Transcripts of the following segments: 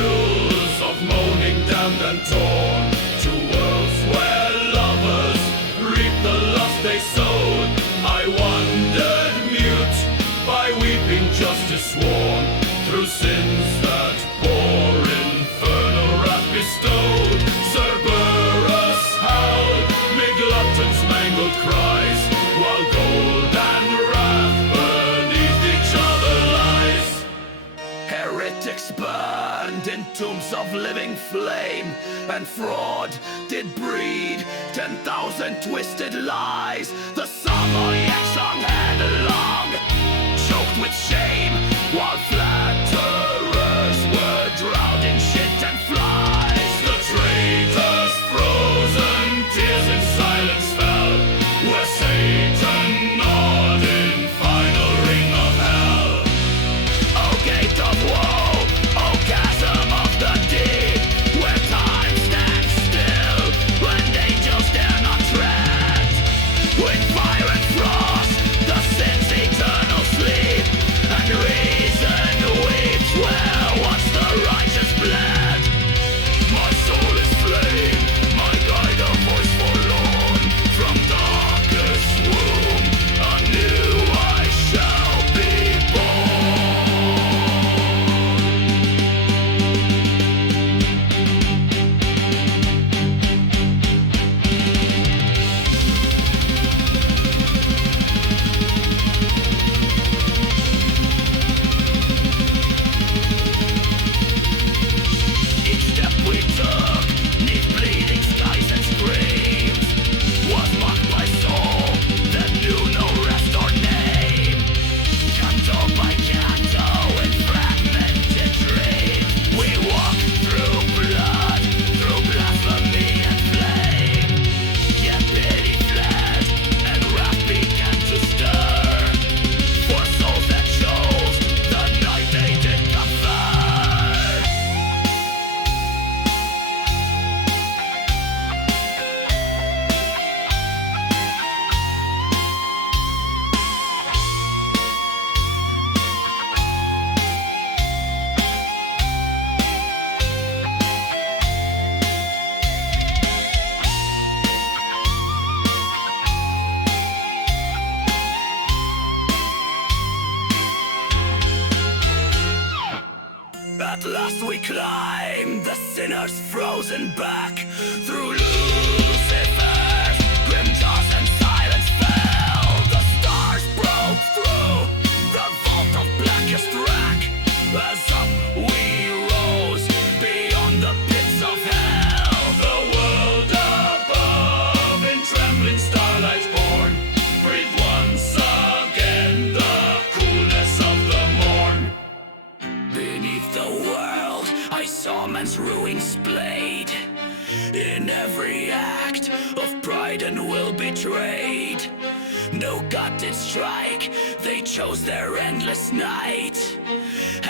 mules of moaning, damned and torn, to worlds where lovers reap the lust they sowed. I wandered mute, by weeping justice sworn, through sins that poor Inferno wrath bestowed. Cerberus howled, mid gluttons mangled cries, while gold and wrath beneath each other lies. Heretics burned in tombs of living flame, and fraud did breed 10,000 twisted lies. The Savoyak sung headlong, choked with shame, while flatterers were drowned in shit and flies. The traitors' frozen tears in silence fell, where Satan gnawed in final ring of hell. O gate of woe, O chasm of the deep, where time stands still, and angels dare not tread. With fire and frost, the sin's eternal sleep, and reason weeps where once the righteous bled. My soul is flame, my guide a voice forlorn, from darkest womb anew I shall be born. Each step we took, 'neath bleeding skies and screams, was marked by soul that knew no rest or name. Canto by canto in fragmented dreams, we walked through blood, through blasphemy and flame. Yet pity fled, and wrath began to stir, for souls that chose the night they did prefer. At last we climbed the sinner's frozen back, through Lucifer's grim jaws and silence fell. The stars broke through the vault of blackest wrack, as up we rose beyond the pits of hell. The world above in trembling starlight born, breathed once again the coolness of the morn. Beneath the world, I saw man's ruin splayed, in every act of pride and will betrayed. No god did strike, they chose their endless night,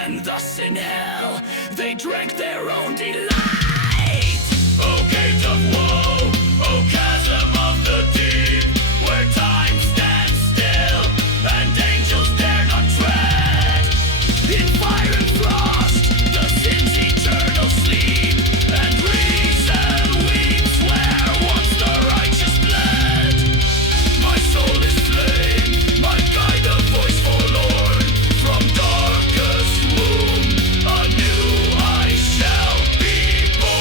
and thus in hell, they drank their own delight. O gate of woe, O chasm of the deep, where time stands still, and angels dare not tread. In fire and frost, the sin's eternal sleep, and reason weeps where once the righteous bled. My soul is flame, my guide a voice forlorn, from darkest womb anew I shall be born.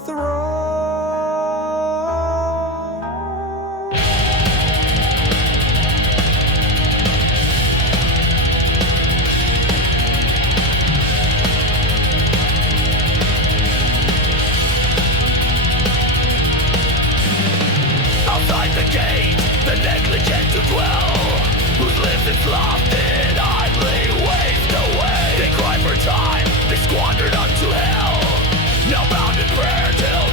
Outside the gate, the negligent to dwell, whose lives enslaved in idly waste away. They cry for time, they squandered unto hell, now bound in prayer till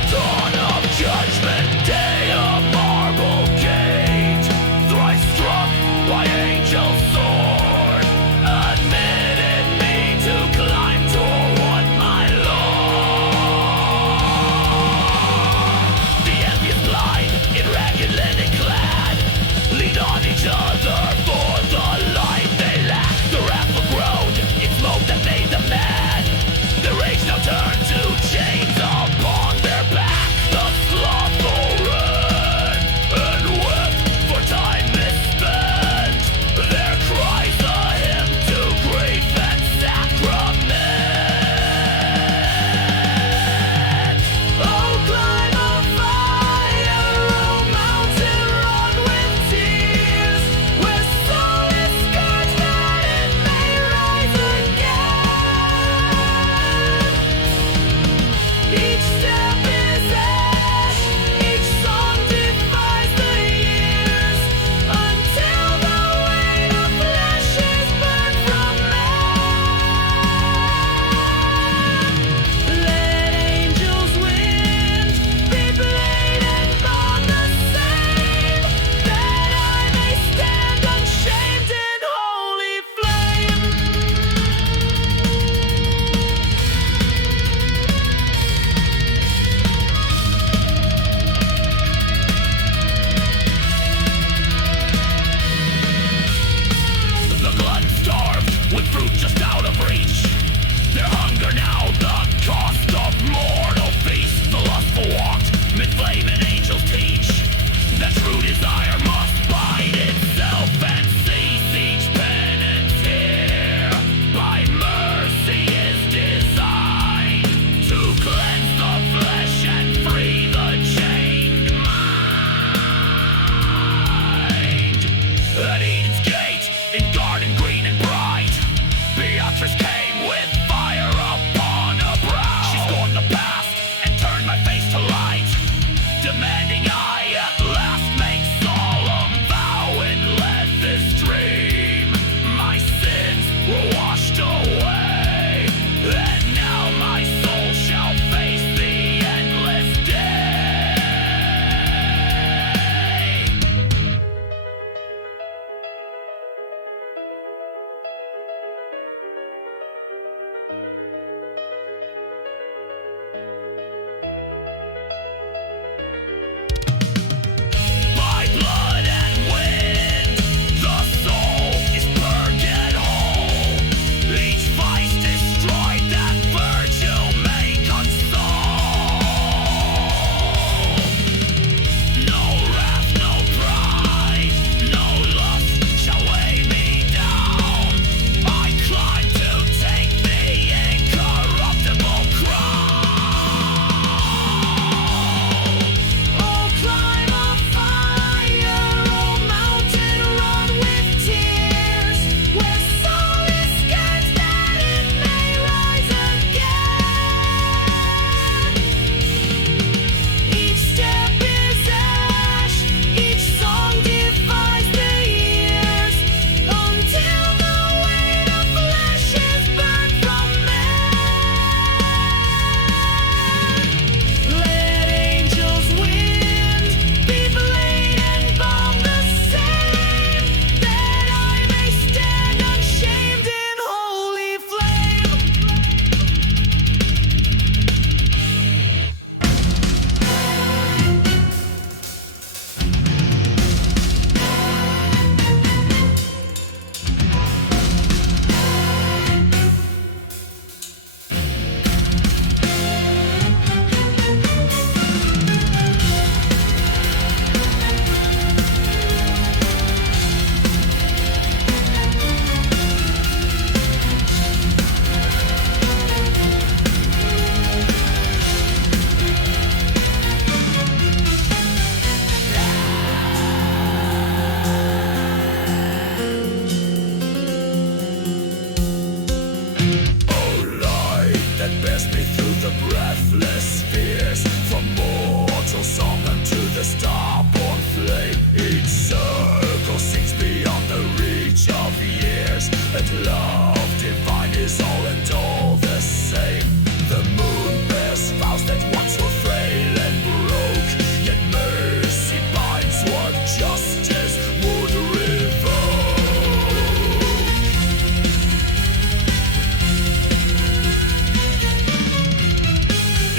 that love divine is all and all the same. The moon bears vows that once were frail and broke, yet mercy binds what justice would revoke.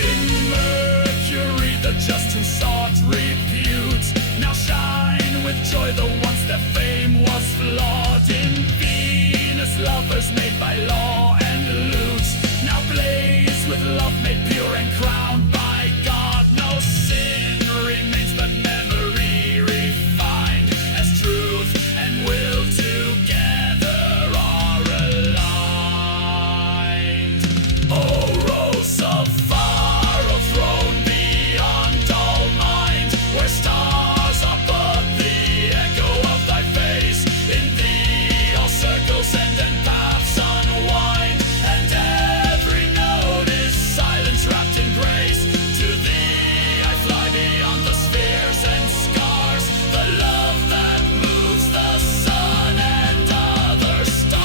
In Mercury the just who sought repute now shine with joy, the once their fame was flawed. In Venus lovers made by law and loot now blaze with love made pure and crowned by God. No sin remains but memory refined, as truth and will together are aligned. Oh, rose of fire, oh throne beyond all mind, where stars are but the echo of thy face. In thee all circles end and paths unwind, and every note is silence wrapped in grace. To thee I fly beyond the spheres and scars, the love that moves the sun and other stars.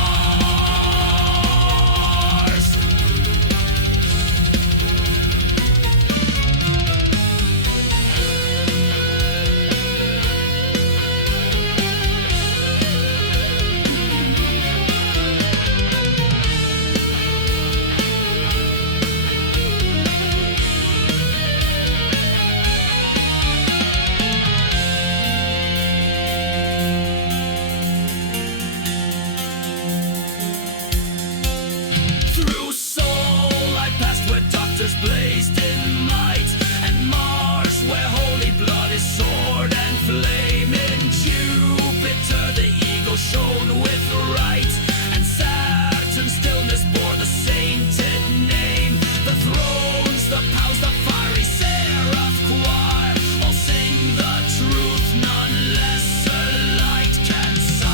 Through Sol I passed where doctors blazed in might, and Mars where holy blood is sword and flame. In Jupiter the eagle shone with right, and Saturn's stillness bore the sainted name. The thrones, the powers, the fiery seraph choir all sing the truth, none lesser light can sire.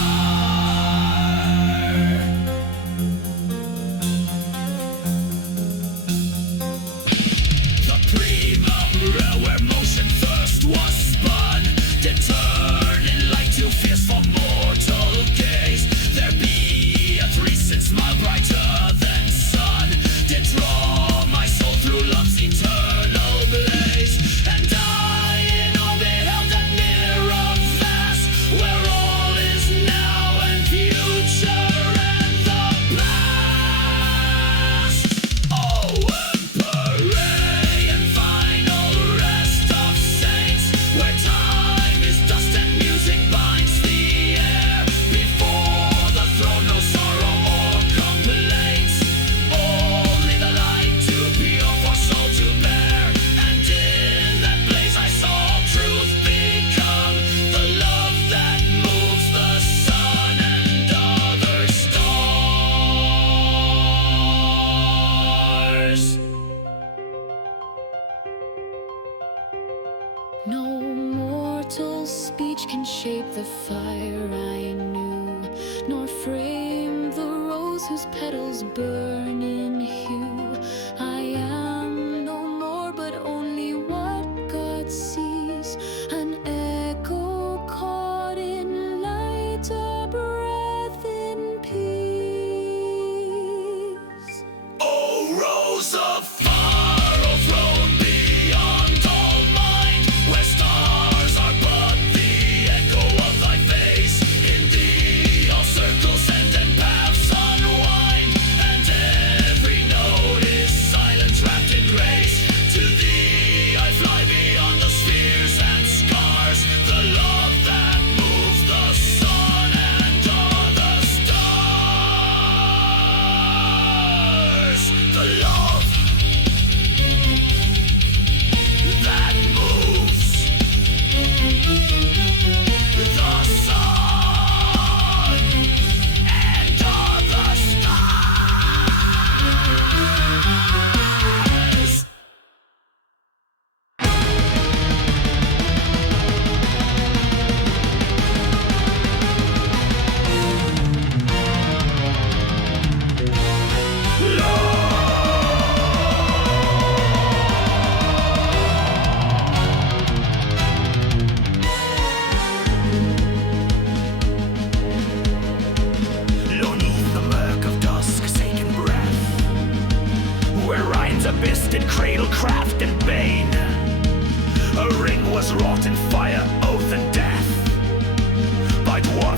The primum rare where motion thirst was spun did turn in light too fierce for mortal gaze. There be a three-sin smile brighter than sun did draw my soul through love's eternal blaze. And I in all beheld a mirror vast, where all is now and future and the past. Oh, Empyrean final rest of saints, where time is dust and music binds the air. Before the throne no sorrow or complaints, only the light too pure for soul to bear. And in that blaze I saw truth become the love that moves the sun and other stars. No mortal speech can shape the fire I knew, nor frame the rose whose petals burn in hue. I am no more, but only what God sees, an echo caught in light, a breath in peace. Oh, rose of fire, oh throne beyond all mind, where stars are but the echo of thy face. In thee all circles end and paths unwind, and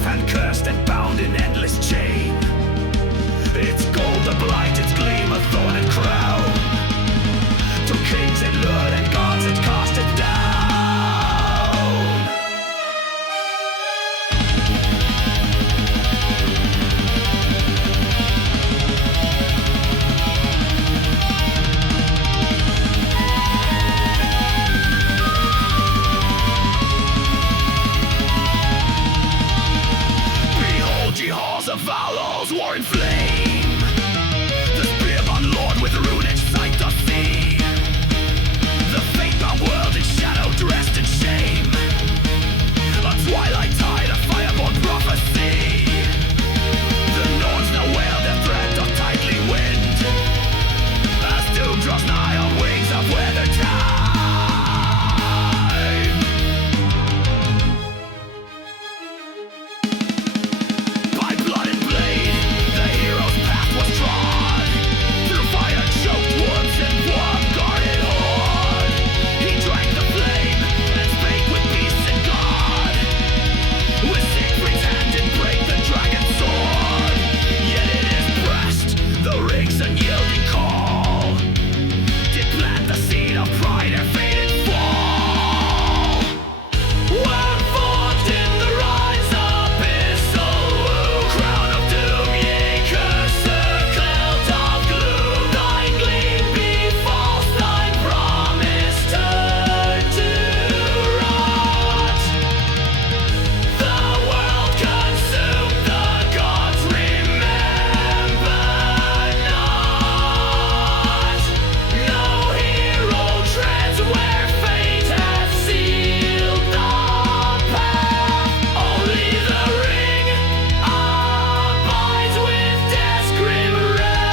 dwarf hand cursed and bound in endless chain. Its gold a blight, its gleam a thorn and crown. To kings it lured and gods it cast it down. Behold ye halls of Valos, war in flame. The spearman lord with runic sight doth see. The fate-bound world in shadow dressed in shame. A twilight tide, a fireborn prophecy. The Norns now wail their threat of tightly wind. As doom draws nigh on wings of weather time. By blood and blade, the hero's path was trod. Through fire-choked woods and warm-guarded horde. He drank the flame and spake with beast and god. With Siegfried's hand did break the dragon's sword. Yet in his breast the ring's unyielding call did plant the seed of pride and fated fall. Wyrmforged in the rise abyssal womb. Crown of doom, ye cursor, cloud of gloom. Thine gleam be false, thine promise turn to rot. The world consumed, the gods remember not. No hero treads where fate hath sealed the path. Only the ring abides with death's grim wrath.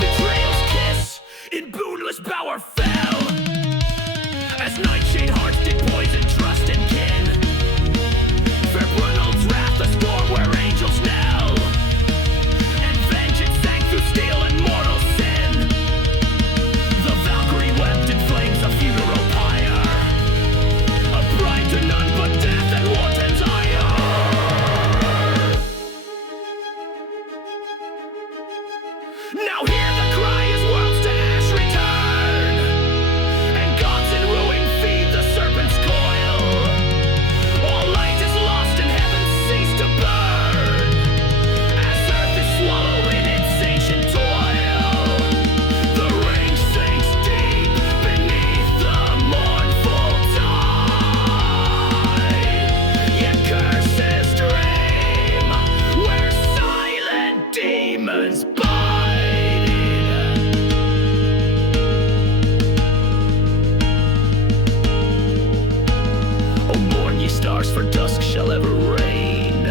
Betrayal's kiss in boonless bower fell. As nightshade hearts did poison trust and kin. Fair Brunhild's wrath, the storm where angels knell. And vengeance sank through steel and mortal sin. The Valkyrie wept in flames of funeral pyre. A bride to none but death and Wotan's ire. Now hear the cry as worlds to ash return. And gods in ruin feed the serpent's coil. All light is lost and heaven ceased to burn. As earth is swallowed in its ancient toil. The ring sinks deep beneath the mournful tide. Yet curses dream where silent demons bide. Oh, mourn ye stars, for dusk shall ever reign.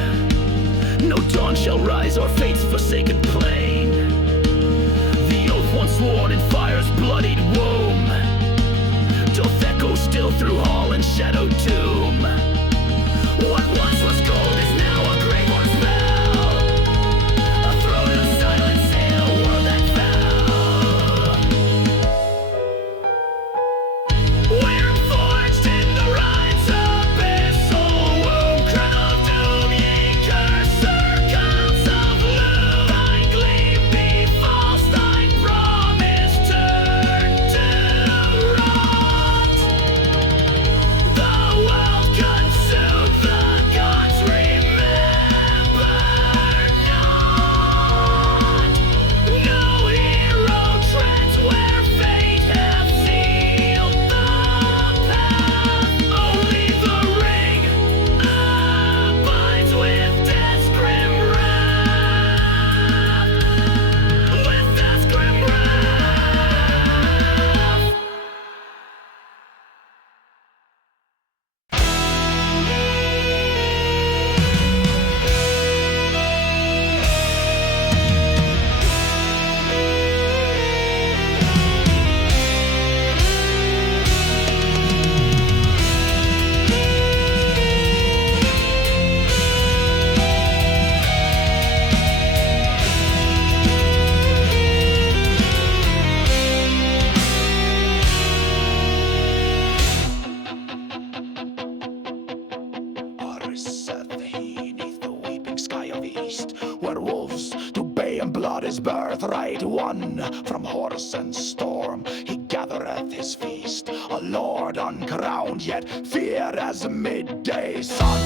No dawn shall rise o'er fate's forsaken plain. The oath once sworn in fire's bloodied womb doth echo still through hall and shadowed tomb. What once was gold is now a greyhorn spell. A throne of silence in a world that fell. Wyrmforged in the ride's abyssal womb. Crown of doom, ye cursor, clouds of gloom. Thine gleam be false, thine promise turn to rot. The feast, where wolves do bay and blood his birthright won. From horse and storm he gathereth his feast, a lord uncrowned yet feared as a midday sun.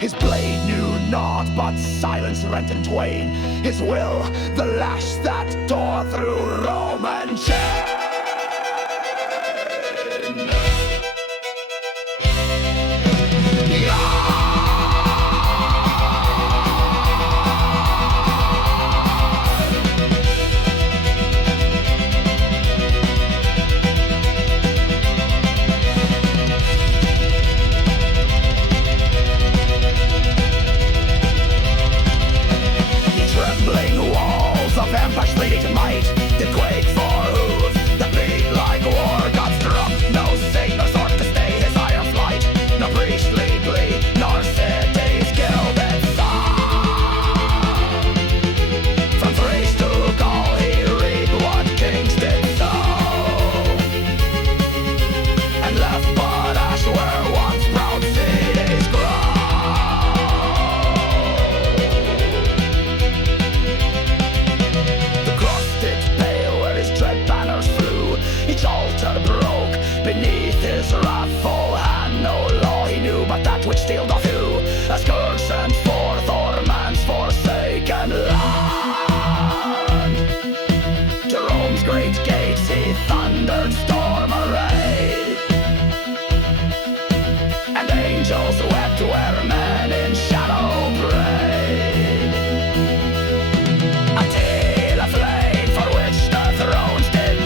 His blade knew naught but silence rent in twain, his will the lash that tore through Roman chain. Vampires bleeding to might, did quake for hooves that beat like war gods drum. No saint nor sword to stay his iron flight, no priestly glee, nor city's gilded sun. From Thrace to Gaul he read what kings did sow, and left but ash where once proud cities grow. Each altar broke beneath his wrathful hand. No law he knew but that which steeled off you, a scourge sent forth o'er man's forsaken land. To Rome's great gates he thundered storm arrayed, and angels wept where men in shadow prayed, until a flame for which the thrones did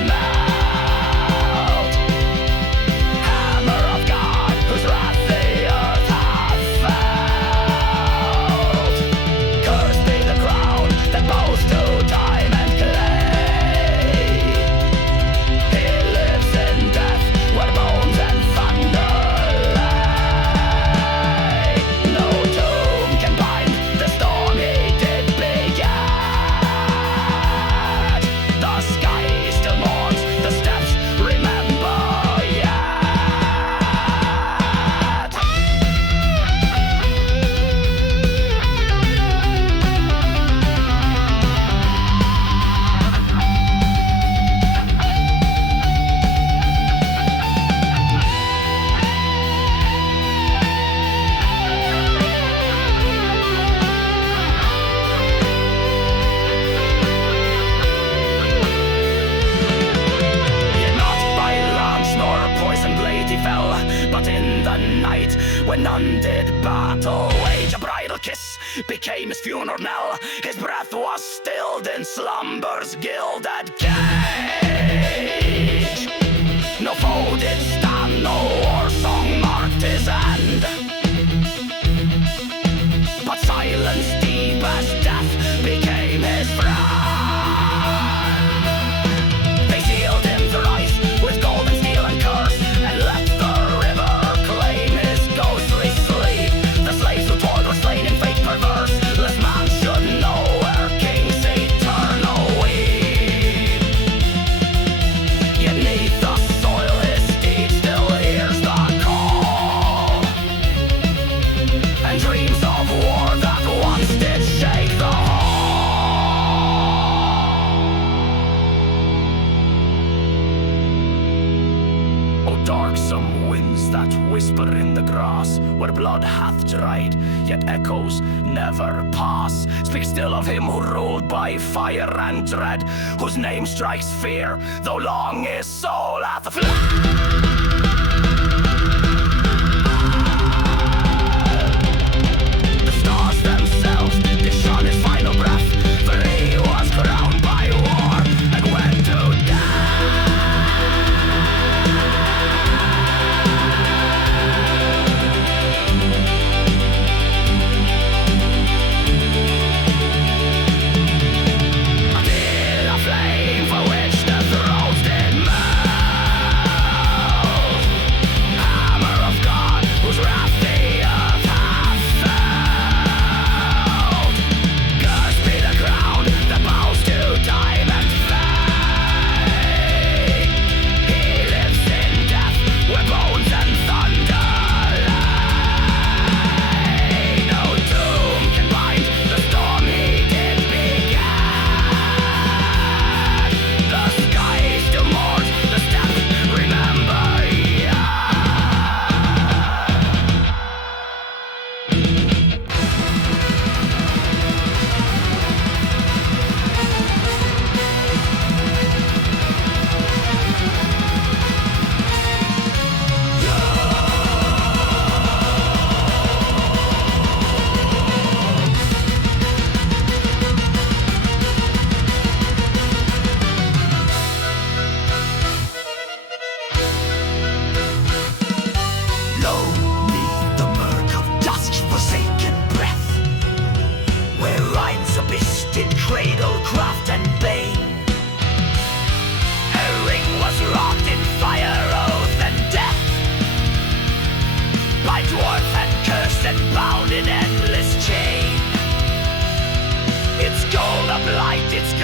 when none did battle wage. A bridal kiss became his funeral knell, his breath was stilled in slumber's gilded cage. No foe did stand, no war song marked his end, but silence deep as death became his friend. They sealed him thrice with gold and steel and curse, and left the river claim his ghostly sleep. The slaves who toiled were slain in fate perverse, lest man should know where kings eternal weep. Yet 'neath the soil his steed still hears the call, and dreams of war that once did shake the hall. Oh, darksome winds that whisper in the grass, where blood hath dried, yet echoes never pass. Speak still of him who ruled by fire and dread, whose name strikes fear, though long his soul hath fled. The stars themselves did shun his final breath, for he was crowned by war and went to death. Until a flame for which the thrones did melt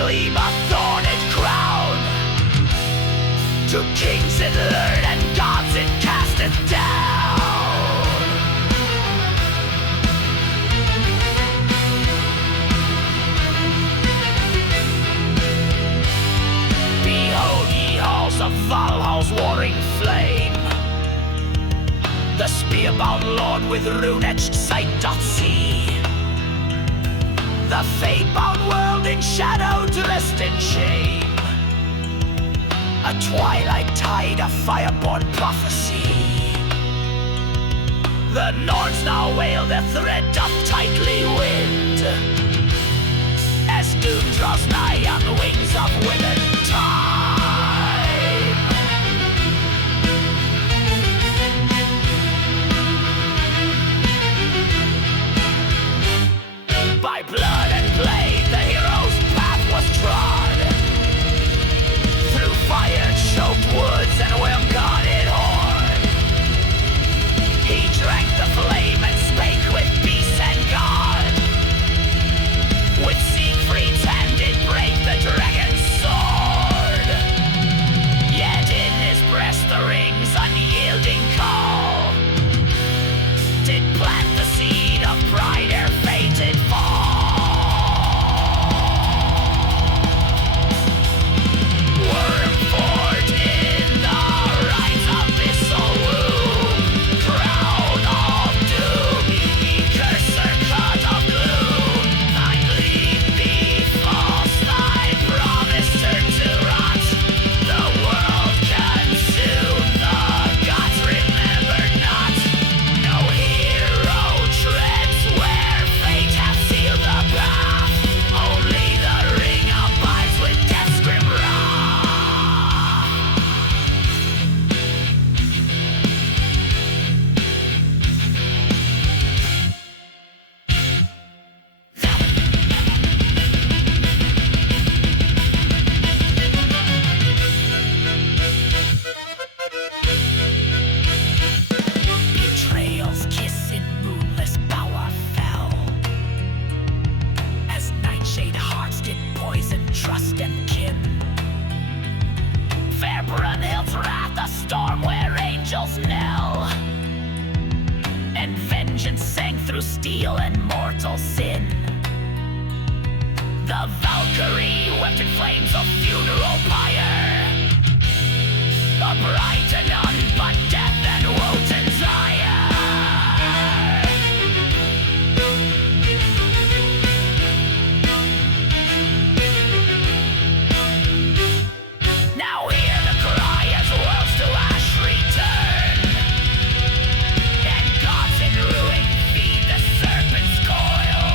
gleam a thorned crown. To kings it lured and gods it casteth down. Behold ye halls of Valhall's warring flame. The spear-bound lord with rune-etched sight doth see. The fate-bound world in shadow dressed in shame. A twilight tide of fireborn prophecy. The Norns now wail, their thread doth tightly wind, as doom draws nigh on the wings of withered time. By blood and blade the hero's path was trod, through fire-choked woods and Wyrmforged Alt. He drank the flame and spake with beast and god. With Siegfried's hand did break the dragon's sword. Yet in his breast the ring's unyielding call did plant the seed of pride ere fated fall. Wyrmforged in the rites abyssal womb, crown of doom, ye cursor cut of gloom. Thy gleam be false, thy promise turn to rot. The world consumed, the gods remember not. No hero treads where fate hath sealed the path. Only the ring abides with death's grim wrath. Betrayal's kiss in moonless bower fell, as nightshade hearts did poison trust and kin. Fair Brunhild's wrath, a storm where angels knell, and vengeance sang through steel and mortal sin. The Valkyrie wept in flames of funeral pyre, a bride to none but death and Wotan's ire. Now hear the cry as worlds to ash return, and gods in ruin feed the serpent's coil.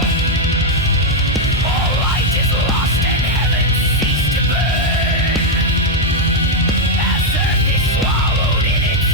All light is lost and heaven ceased to burn, as earth is swallowed in its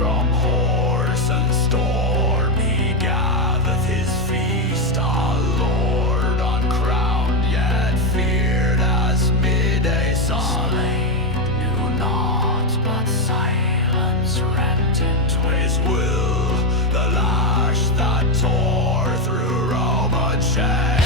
from horse and storm, he gathereth his feast, a lord uncrowned, yet feared as midday sun. Slain knew not, but silence rent into His will, the lash that tore through Roman chains.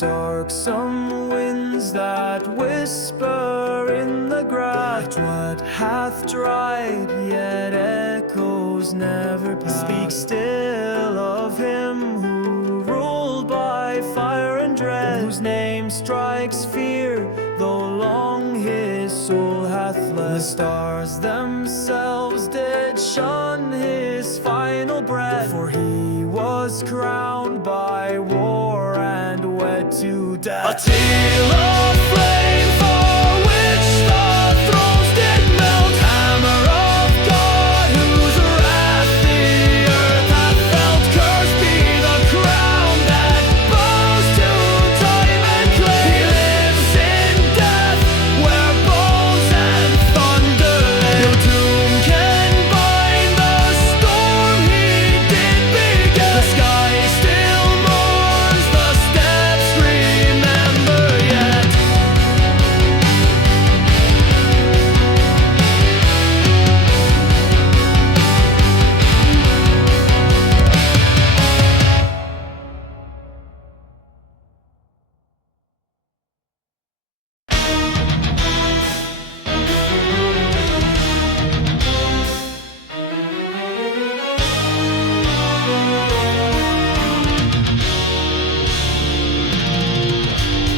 Darksome winds that whisper in the grass, what hath dried, yet echoes never pass. Speak still of him who ruled by fire and dread, whose name strikes fear, though long his soul hath fled. The stars themselves did shun his final breath, for he was crowned by war and led to death. A tale of flame for which the thrones did melt. Hammer of God, whose wrath the earth hath felt. Cursed be the crown that bows to time and clay. He lives in death, where bones and thunder lay. No doom can bind the storm he did beget. The sky still mourns, the steps remember yet.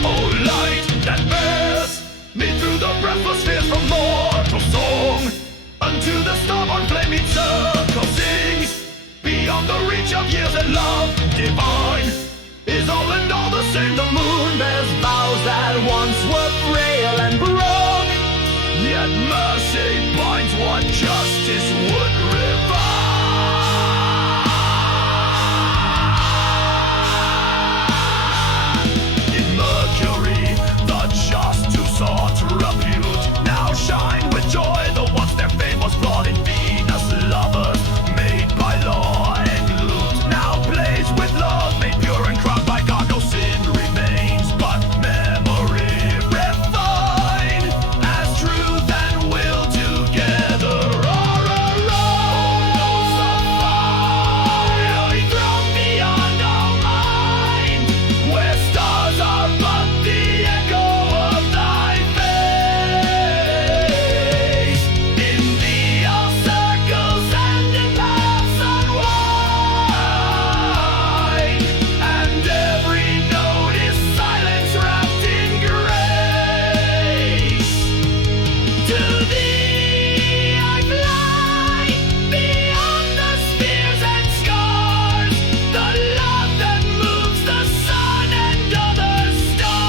Oh, light that bears me through the breathless spheres from mortal song unto the starborn flaming circle sings beyond the reach of years, and love divine is all and all the same. The moon bears vows that once were frail and broke, yet mercy binds what justice would revive. In Mercury, the just who sought repute now shine with joy, though once their fame was flawed. In Venus, lovers made by law and loot now blaze with love, made pure and crowned by God. No sin remains, but memory refined, as truth and will together are alone. Thrown beyond our mind, where stars are but the echo of thy face. In thee all circles and in paths unwind, and every note is silence wrapped in grace. To thee I fly, beyond the spheres and scars, the love that moves the sun and other stars.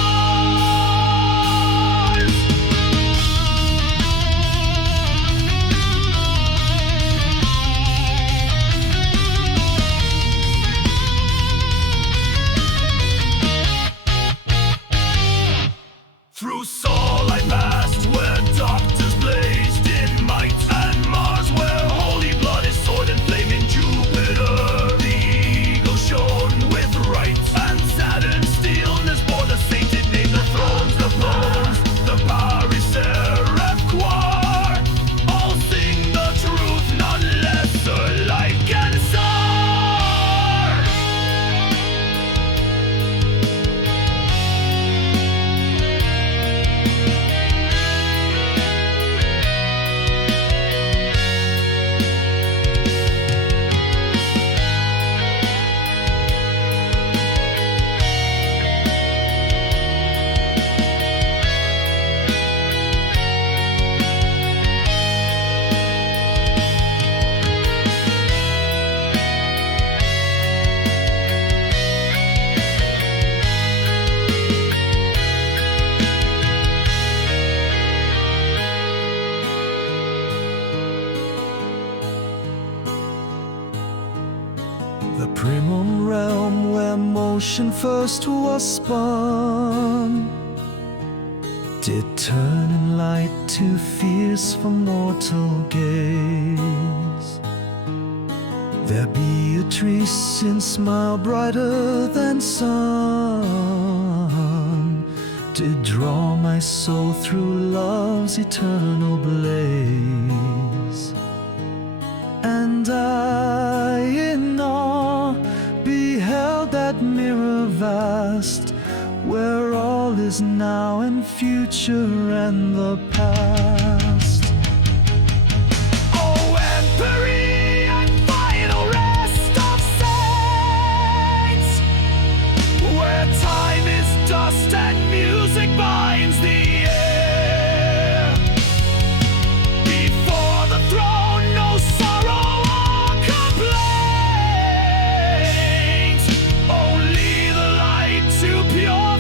Through Sol I passed, where doctors blazed in might, and Mars, where holy blood is sword and flame. In Jupiter the eagle shone with right, and Saturn's stillness bore the sainted name. The thrones, the bones, the Paradiso choir, all sing the truth, none lesser like and soar. The primum realm where motion first was spun did turn in light too fierce for mortal gaze. There Beatrice in smile brighter than sun did draw my soul through love's eternal blaze. And I in awe beheld that mirror vast, where all is now and future and the past. Oh, empery and final rest of saints, where time is dust and music binds the air. Before the throne, no sorrow or complaint, only the light to pure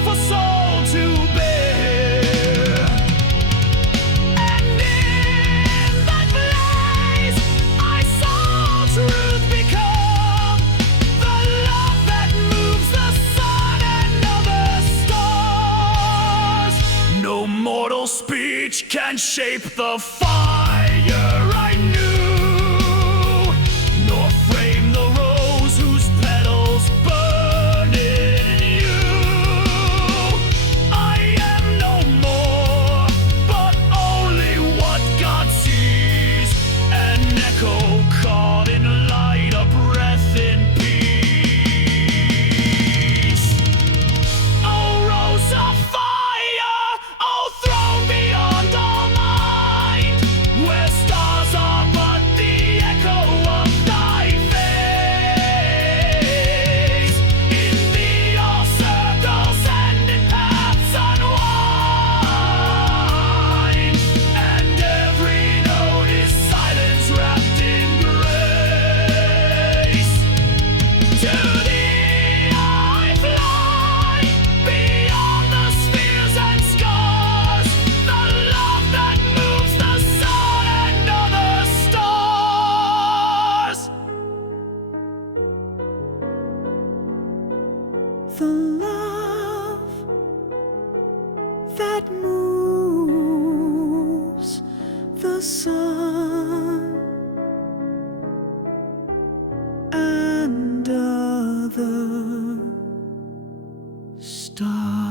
Immortal speech can shape the fire I knew, nor frame the rose whose petals burn in you. I am no more, but only what God sees, an echo caught in light, a breath in peace. Oh, rose of fire, oh, throne beyond all mind, where stars are but the echo of thy face. In thee all circles and in paths unwind, and every note is silence wrapped in grace. To thee I fly, beyond the spheres and scars, the love that moves the sun and other stars. The love that moves the sun and other stars.